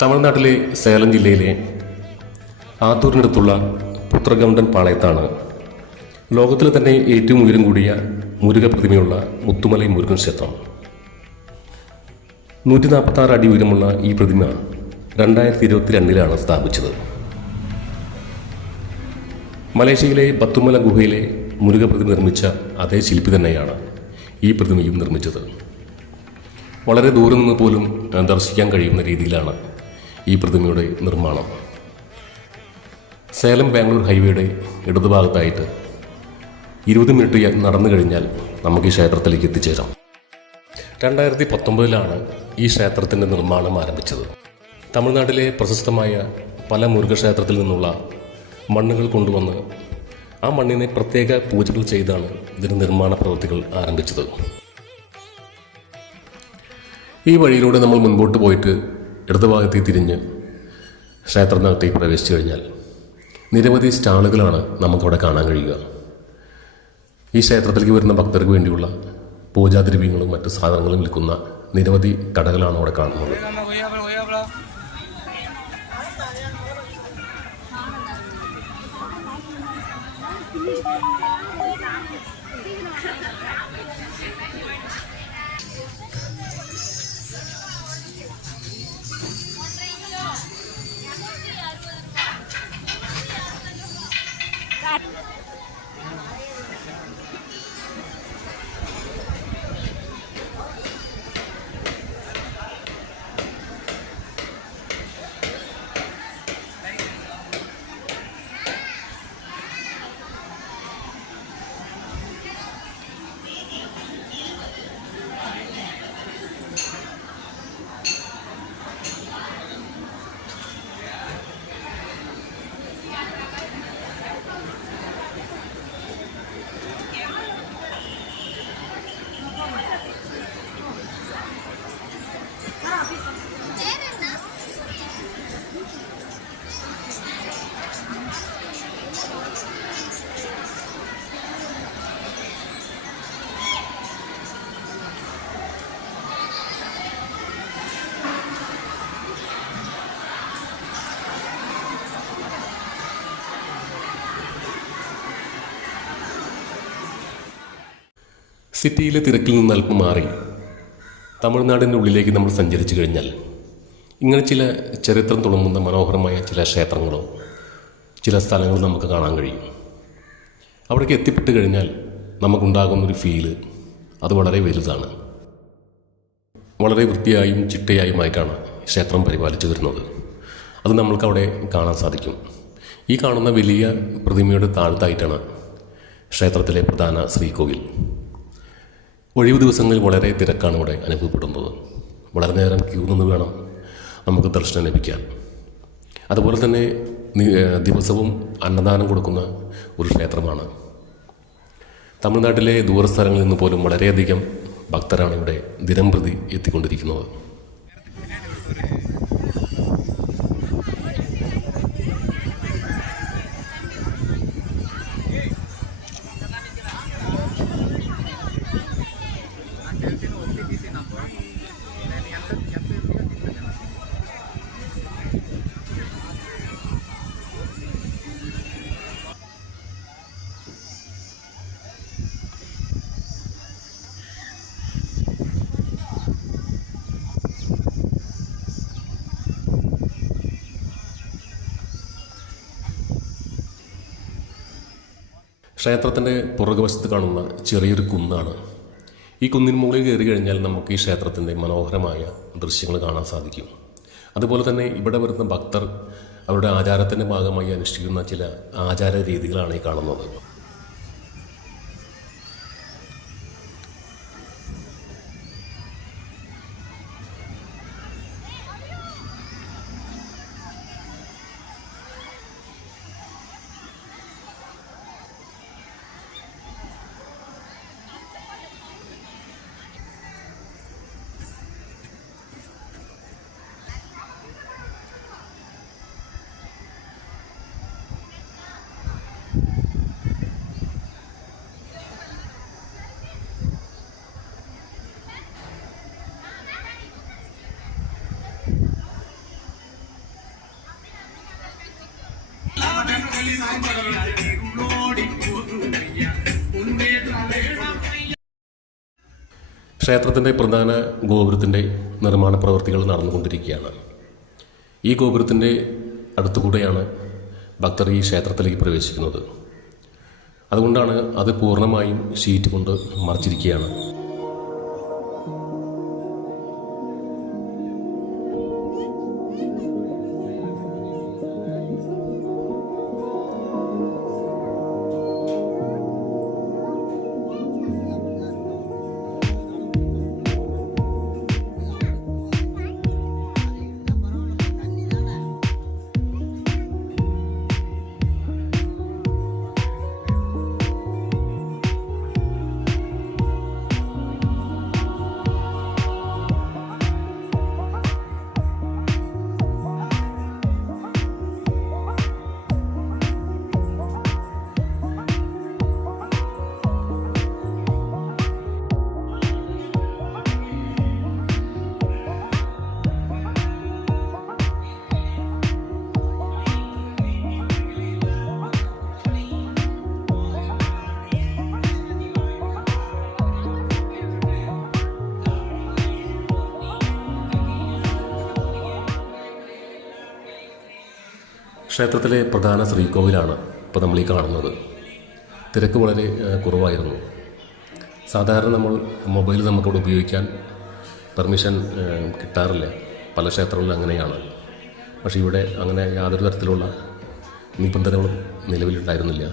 തമിഴ്നാട്ടിലെ സേലം ജില്ലയിലെ ആത്തൂരിനടുത്തുള്ള പുത്രഗൗണ്ടൻ പാളയത്താണ് ലോകത്തിലെ തന്നെ ഏറ്റവും ഉയരം കൂടിയ മുരുക പ്രതിമയുള്ള മുത്തുമലൈ മുരുകൻ ക്ഷേത്രം. 146 അടി ഉയരമുള്ള ഈ പ്രതിമ 2022 സ്ഥാപിച്ചത്. മലേഷ്യയിലെ ബത്തുമല ഗുഹയിലെ മുരുക പ്രതിമ നിർമ്മിച്ച അതേ ശില്പി തന്നെയാണ് ഈ പ്രതിമയും നിർമ്മിച്ചത്. വളരെ ദൂരെ നിന്ന് പോലും ദർശിക്കാൻ കഴിയുന്ന രീതിയിലാണ് ഈ പ്രതിമയുടെ നിർമ്മാണം. സേലം ബാംഗ്ലൂർ ഹൈവേയുടെ ഇടതുഭാഗത്തായിട്ട് 20 മിനിറ്റ് നടന്നു കഴിഞ്ഞാൽ നമുക്ക് ഈ ക്ഷേത്രത്തിലേക്ക് എത്തിച്ചേരാം. 2019 ഈ ക്ഷേത്രത്തിൻ്റെ നിർമ്മാണം ആരംഭിച്ചത്. തമിഴ്നാട്ടിലെ പ്രശസ്തമായ പല മുരുകക്ഷേത്രത്തിൽ നിന്നുള്ള മണ്ണുകൾ കൊണ്ടുവന്ന് ആ മണ്ണിനെ പ്രത്യേക പൂജകൾ ചെയ്താണ് ഇതിൻ്റെ നിർമ്മാണ പ്രവൃത്തികൾ ആരംഭിച്ചത്. ഈ വഴിയിലൂടെ നമ്മൾ മുൻപോട്ട് പോയിട്ട് ഇടതുഭാഗത്തേക്ക് തിരിഞ്ഞ് ക്ഷേത്രത്തിനകത്തേക്ക് പ്രവേശിച്ചു കഴിഞ്ഞാൽ നിരവധി സ്റ്റാളുകളാണ് നമുക്കവിടെ കാണാൻ കഴിയുക. ഈ ക്ഷേത്രത്തിലേക്ക് വരുന്ന ഭക്തർക്ക് വേണ്ടിയുള്ള പൂജാദ്രവ്യങ്ങളും മറ്റു സാധനങ്ങളും വിൽക്കുന്ന നിരവധി കടകളാണ് അവിടെ കാണുന്നത്. സിറ്റിയിലെ തിരക്കിൽ നിന്ന് അല്പം മാറി തമിഴ്നാടിൻ്റെ ഉള്ളിലേക്ക് നമ്മൾ സഞ്ചരിച്ചു കഴിഞ്ഞാൽ ഇങ്ങനെ ചില ചരിത്രം തുളുമ്പുന്ന മനോഹരമായ ചില ക്ഷേത്രങ്ങളോ ചില സ്ഥലങ്ങളും നമുക്ക് കാണാൻ കഴിയും. അവിടേക്ക് എത്തിപ്പെട്ട് കഴിഞ്ഞാൽ നമുക്കുണ്ടാകുന്നൊരു ഫീല് അത് വളരെ വലുതാണ്. വളരെ വൃത്തിയായും ചിട്ടയായുമായിട്ടാണ് ക്ഷേത്രം പരിപാലിച്ചു വരുന്നത്. അത് നമ്മൾക്കവിടെ കാണാൻ സാധിക്കും. ഈ കാണുന്ന വലിയ പ്രതിമയുടെ താഴത്തായിട്ടാണ് ക്ഷേത്രത്തിലെ പ്രധാന ശ്രീകോവിൽ. ഒഴിവ് ദിവസങ്ങളിൽ വളരെ തിരക്കാണ് ഇവിടെ അനുഭവപ്പെടുന്നത്. വളരെ നേരം ക്യൂ നിന്ന് വേണം നമുക്ക് ദർശനം ലഭിക്കാൻ. അതുപോലെ തന്നെ ദിവസവും അന്നദാനം കൊടുക്കുന്ന ഒരു ക്ഷേത്രമാണ്. തമിഴ്നാട്ടിലെ ദൂരസ്ഥലങ്ങളിൽ നിന്ന് പോലും വളരെയധികം ഭക്തരാണ് ഇവിടെ ദിനംപ്രതി എത്തിക്കൊണ്ടിരിക്കുന്നത്. ക്ഷേത്രത്തിൻ്റെ പുറകുവശത്ത് കാണുന്ന ചെറിയൊരു കുന്നാണ്. ഈ കുന്നിന് മുകളിൽ കയറി കഴിഞ്ഞാൽ നമുക്ക് ഈ ക്ഷേത്രത്തിൻ്റെ മനോഹരമായ ദൃശ്യങ്ങൾ കാണാൻ സാധിക്കും. അതുപോലെ തന്നെ ഇവിടെ വരുന്ന ഭക്തർ അവരുടെ ആചാരത്തിൻ്റെ ഭാഗമായി അനുഷ്ഠിക്കുന്ന ചില ആചാര രീതികളാണ് ഈ കാണുന്നത്. ക്ഷേത്രത്തിൻ്റെ പ്രധാന ഗോപുരത്തിൻ്റെ നിർമ്മാണ പ്രവൃത്തികൾ നടന്നുകൊണ്ടിരിക്കുകയാണ്. ഈ ഗോപുരത്തിൻ്റെ അടുത്തുകൂടെയാണ് ഭക്തർ ഈ ക്ഷേത്രത്തിലേക്ക് പ്രവേശിക്കുന്നത്. അതുകൊണ്ടാണ് അത് പൂർണ്ണമായും ഷീറ്റ് കൊണ്ട് മറച്ചിരിക്കുകയാണ്. ക്ഷേത്രത്തിലെ പ്രധാന ശ്രീകോവിലാണ് ഇപ്പോൾ നമ്മൾ ഈ കാണുന്നത്. തിരക്ക് വളരെ കുറവായിരുന്നു. സാധാരണ നമ്മൾ മൊബൈൽ നമുക്കിവിടെ ഉപയോഗിക്കാൻ പെർമിഷൻ കിട്ടാറില്ല. പല ക്ഷേത്രങ്ങളിലും അങ്ങനെയാണ്. പക്ഷേ ഇവിടെ അങ്ങനെ യാതൊരു തരത്തിലുള്ള നിബന്ധനകളും നിലവിലുണ്ടായിരുന്നില്ല.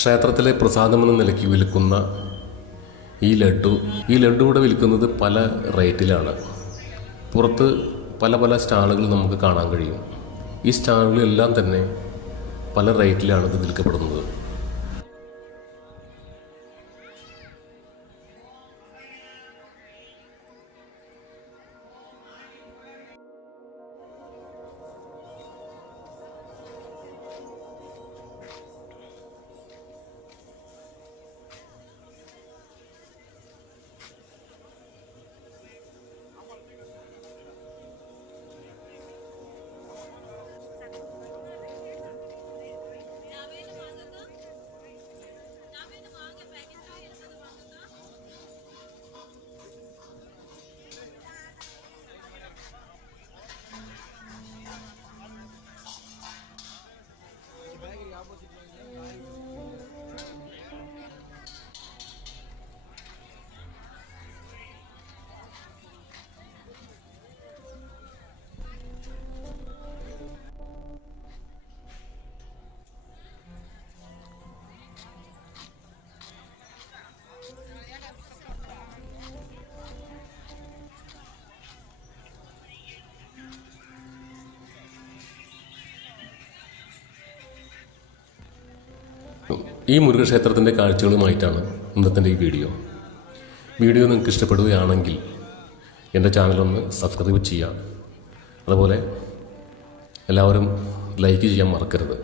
ക്ഷേത്രത്തിലെ പ്രസാദമെന്ന നിലയ്ക്ക് വിൽക്കുന്ന ഈ ലഡ്ഡു ഇവിടെ വിൽക്കുന്നത് പല റേറ്റിലാണ്. പുറത്ത് പല പല സ്റ്റാളുകൾ നമുക്ക് കാണാൻ കഴിയും. ഈ സ്റ്റാളുകളെല്ലാം തന്നെ പല റേറ്റിലാണ് ഇത് വിൽക്കപ്പെടുന്നത്. ഈ മുരുകക്ഷേത്രത്തിൻ്റെ കാഴ്ചകളുമായിട്ടാണ് ഇന്നത്തെ ഈ വീഡിയോ നിങ്ങൾക്ക് ഇഷ്ടപ്പെടുകയാണെങ്കിൽ എൻ്റെ ചാനലൊന്ന് സബ്സ്ക്രൈബ് ചെയ്യാം. അതുപോലെ എല്ലാവരും ലൈക്ക് ചെയ്യാൻ മറക്കരുത്.